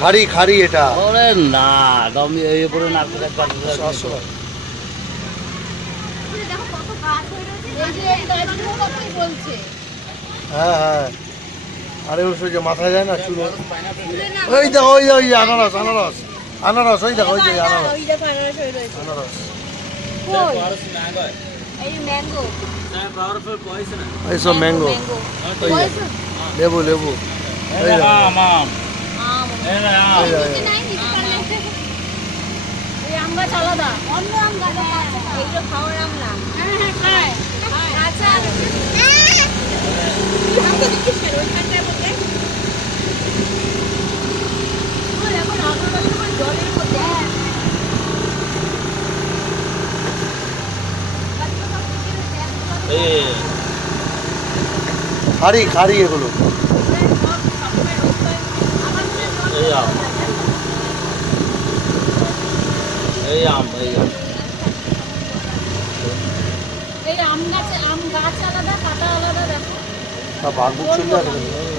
খাড়ি খাড়ি এটা ওরে না দম এই পুরো নাক দেখো কত গাছ হয়ে রয়েছে। এই যে এই গাছগুলো কতই বলছে। হ্যাঁ হ্যাঁ আরে ওই যে মাথায় যায় না চুলে ওই দেখো ওই ওই আনারস আনারস আনারস ওই দেখো ওই যে আনারস ওই দেখো আনারস হয়ে রয়েছে আনারস এই ম্যাঙ্গো পাওয়ারফুল পয়জন এই সব ম্যাঙ্গো লেবু লেবু এই আম আম আম এই আম এই আম গাছ আলাদা অন্য আম গাছ এইগুলো খাওয়ার আম না হ্যাঁ হ্যাঁ খায় আচ্ছা আমাকে দেখিস কেন ওইখানটায় বলতে ওই এখন আগুন সময় জলের মধ্যে খাড়ি খাড়ি এগুলো এই আম এই আম এই আম গাছ আলাদা পাতা আলাদা দেখো বাঘ চলে আসবে